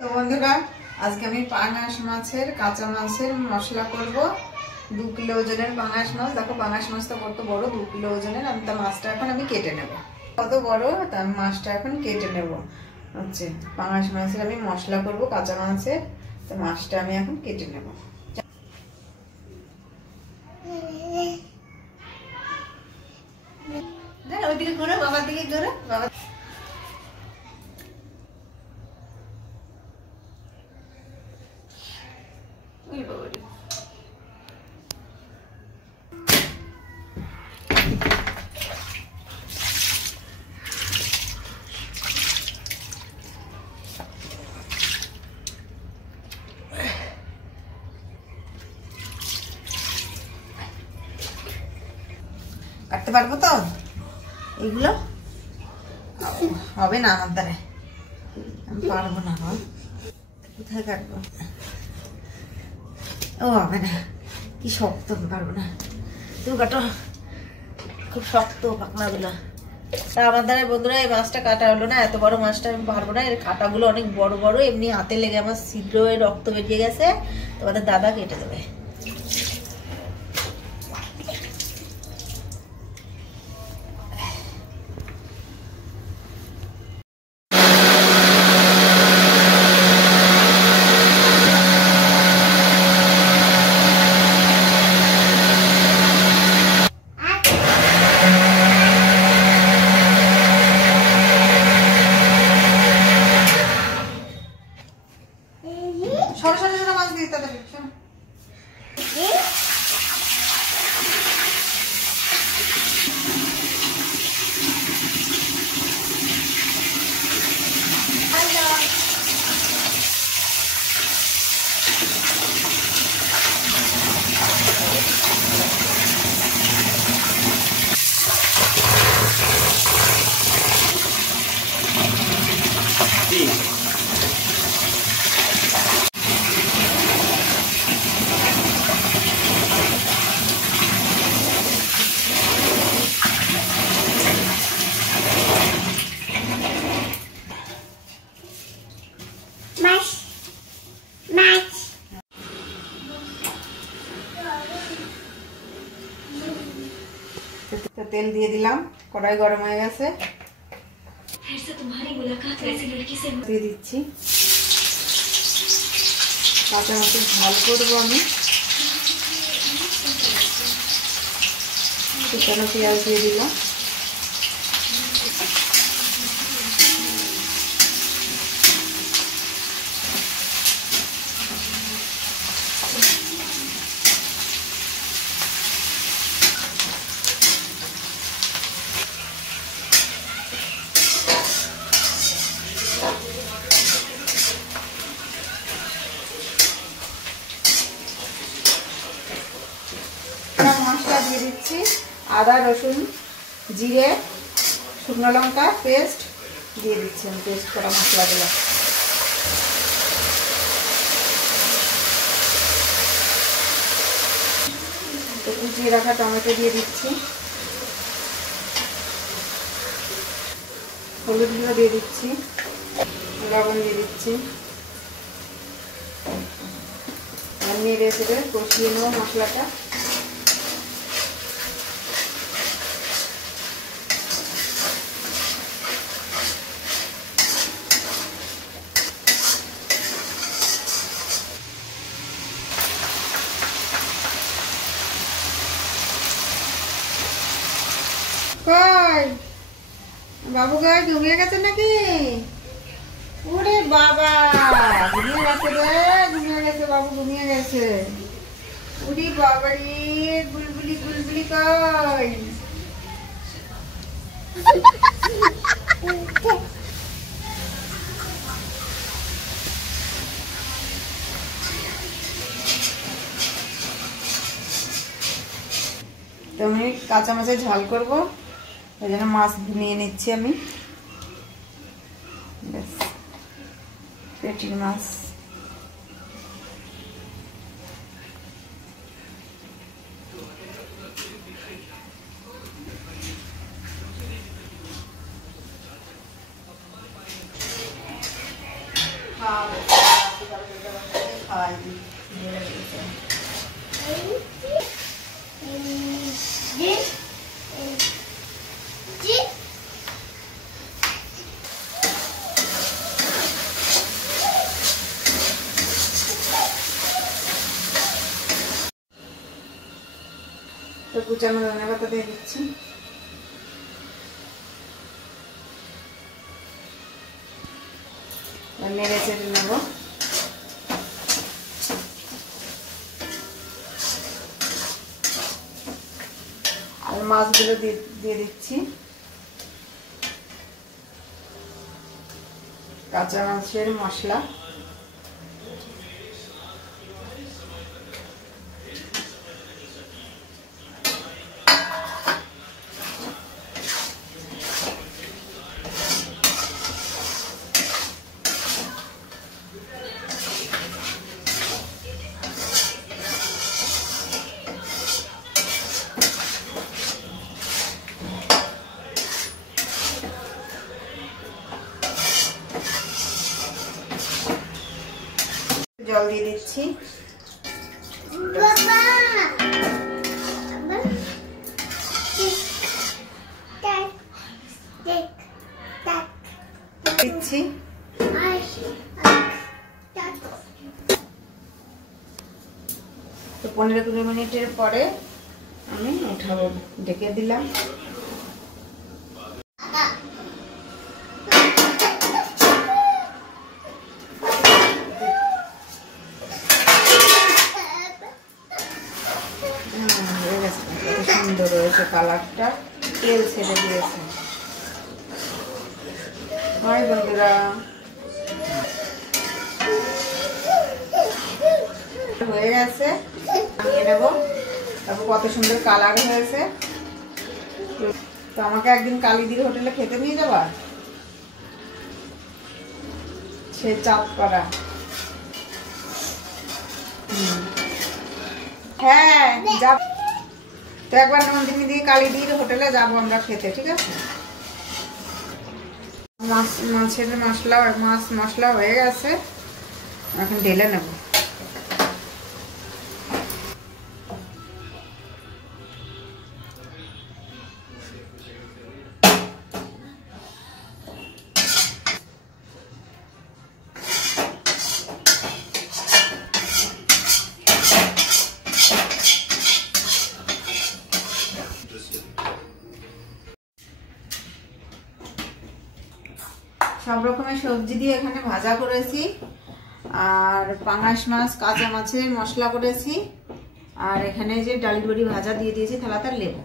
তো বন্ধুরা, আজকে আমি পাঙাশ মাছের কাঁচা মাছের মশলা করব। 2 কিলো ওজনের পাঙাশ মাছ। দেখো পাঙাশ মাছটা কত বড়, 2 কিলো ওজনের। আমি তো মাছটা এখন কেটে নেব। কত বড়, তা আমি মাছটা এখন কেটে নেব। হচ্ছে পাঙাশ মাছের আমি মশলা করব, কাঁচা মাছের। তো মাছটা আমি এখন কেটে নেব। ওইদিকে ঘুরে, বাবার দিকে ঘুরে, বাবা। কাটতে পারবো তো? এগুলো হবে না আমার দ্বারা, আমি পারবো না। কোথায় কাটবো? ও হবে না, কি শক্ত, পারবো না। তুমি কাটো, খুব শক্ত পাখনাগুলো। তা আমার দ্বারা বন্ধুরা এই মাছটা কাটা হলো না। এত বড় মাছটা আমি পারবো না। এর কাটাগুলো অনেক বড় বড়, এমনি হাতে লেগে আমার ছিদ্র হয়ে রক্ত বেরিয়ে গেছে। তোমাদের দাদা কেটে দেবে। তেল দিয়ে দিলাম, কড়াই গরম হয়ে গেছে। দিয়ে দিচ্ছি কাঁচা মাছের ঝাল করবো আমি। শুকনো পেঁয়াজ দিয়ে দিলাম। মশলা দিয়ে দিচ্ছি, আদা রসুন জিরে শুকনো লঙ্কা পেস্ট দিয়ে দিচ্ছি। আমি পেস্ট করা মশলাগুলো তো কুচিয়ে রাখা টমেটো দিয়ে দিচ্ছি। হলুদ গুঁড়ো দিয়ে দিচ্ছি, লবণ দিয়ে দিচ্ছি। নেড়ে চেড়ে কষিয়ে নেবো মশলাটা। কই বাবু, কই ঘুমিয়ে গেছে নাকি? ওরে বাবা, ঘুমিয়ে গেছে রে, ঘুমিয়ে গেছে বাবু, ঘুমিয়ে গেছে। ওরে বাবা রে, গুলগুলি গুলগুলি কই? তো আমি কাঁচা মাছের ঝাল করবো, এই জন্য মাছ নিয়ে নিচ্ছি আমি। পেটির মাছ। খাওয়াই তো কুচানো ধনে পাতা দিয়ে দিচ্ছি। নেড়ে চেড়ে নেব। আর মাছগুলো দিয়ে দিচ্ছি। কাঁচা মাছের মশলা, জল দিয়ে দিচ্ছি। দিচ্ছি তো 15-20 মিনিটের পরে আমি উঠাবো। ঢেকে দিলাম। সুন্দর হয়েছে কালারটা, তেল ছেড়ে দিয়েছে। হাই বন্ধুরা, হয়ে গেছে, নামিয়ে নেব। তারপর কত সুন্দর কালার হয়েছে। তো আমাকে একদিন কালীদির হোটেলে খেতে নিয়ে যাবা, সে চাঁদপাড়া। হ্যাঁ যাব তো, একবার নন্দিনী দিয়ে কালীদির হোটেলে যাবো আমরা খেতে, ঠিক আছে? মাছের মশলা হয়ে গেছে, এখন ঢেলে নেব। সব রকমের সবজি দিয়ে এখানে ভাজা করেছি, আর পাঙাশ মাছ কাঁচা মাছের মশলা করেছি, আর এখানে যে ডালি বড়ি ভাজা দিয়ে দিয়েছি থালাতে, লেবু।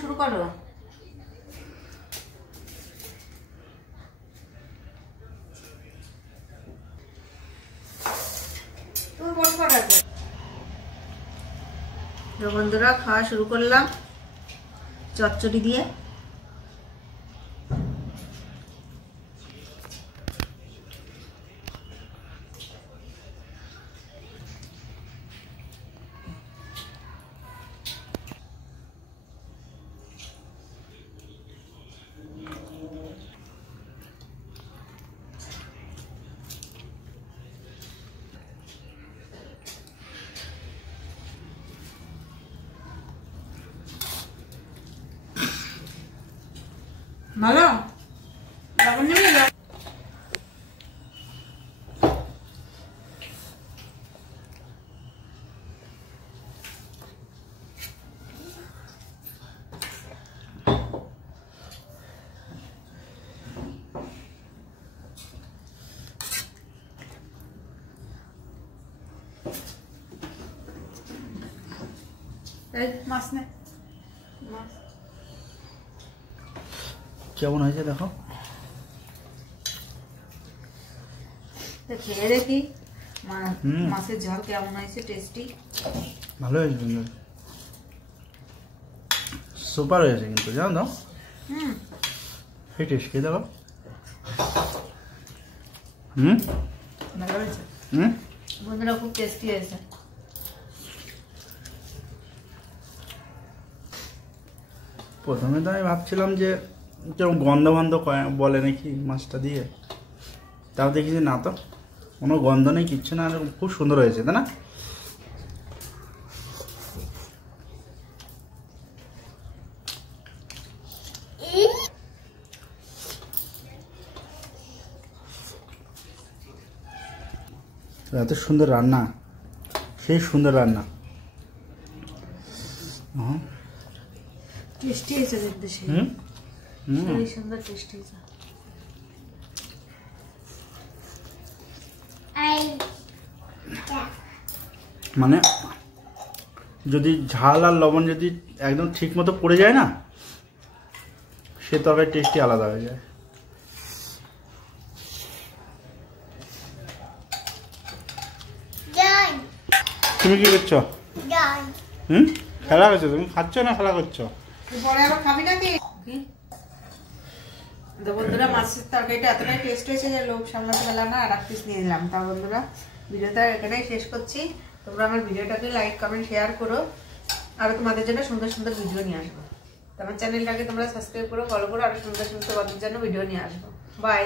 শুরু করো। তুমি বসবো রাখো। বন্ধুরা, খাওয়া শুরু করলাম চচ্চড়ি দিয়ে। ভালো মাছ নে, মাছ কেমন হয়েছে দেখো, খেয়ে দেখি মাছের ঝাল কেমন হয়েছে। টেস্টি, ভালো হয়েছে, সুপার হয়েছে কিন্তু, জানো তো। এই টেস্ট খেয়ে দেখো। ভালো হয়েছে বন্ধুরা, খুব টেস্টি হয়েছে। প্রথমে তো আমি ভাবছিলাম যে কেমন গন্ধ বন্ধ বলে নাকি মাছটা দিয়ে, তাও দেখেছি না তো, কোনো গন্ধ নেই, কিচ্ছু না, খুব সুন্দর হয়েছে তাই না? এত সুন্দর রান্না, সেই সুন্দর রান্না। টেস্টি হয়েছে দেখতে, সেই সুন্দর টেস্টি হয়েছে। মানে যদি ঝাল আর লবণ যদি একদম ঠিক মতো পড়ে যায় না, সে তরকারি টেস্টি আলাদা হয়ে যায়। তুমি কি করছো? খেলা করছো? তুমি খাচ্ছ না খেলা করছো? পরে আবার খাবি নাকি? তো বন্ধুরা, মাছের তরকারিটা এতটাই টেস্ট হয়েছে যে লোক সামলাতে পারলাম না, আর এক পিস নিয়ে নিলাম। তা বন্ধুরা, ভিডিওটা এখানেই শেষ করছি। তোমরা আমার ভিডিওটাকে লাইক কমেন্ট শেয়ার করো, আর তোমাদের জন্য সুন্দর সুন্দর ভিডিও নিয়ে আসবো। তো আমার চ্যানেলটাকে তোমরা সাবস্ক্রাইব করো, ফলো করো, আর সুন্দর সুন্দর তোমাদের জন্য ভিডিও নিয়ে আসবো। বাই।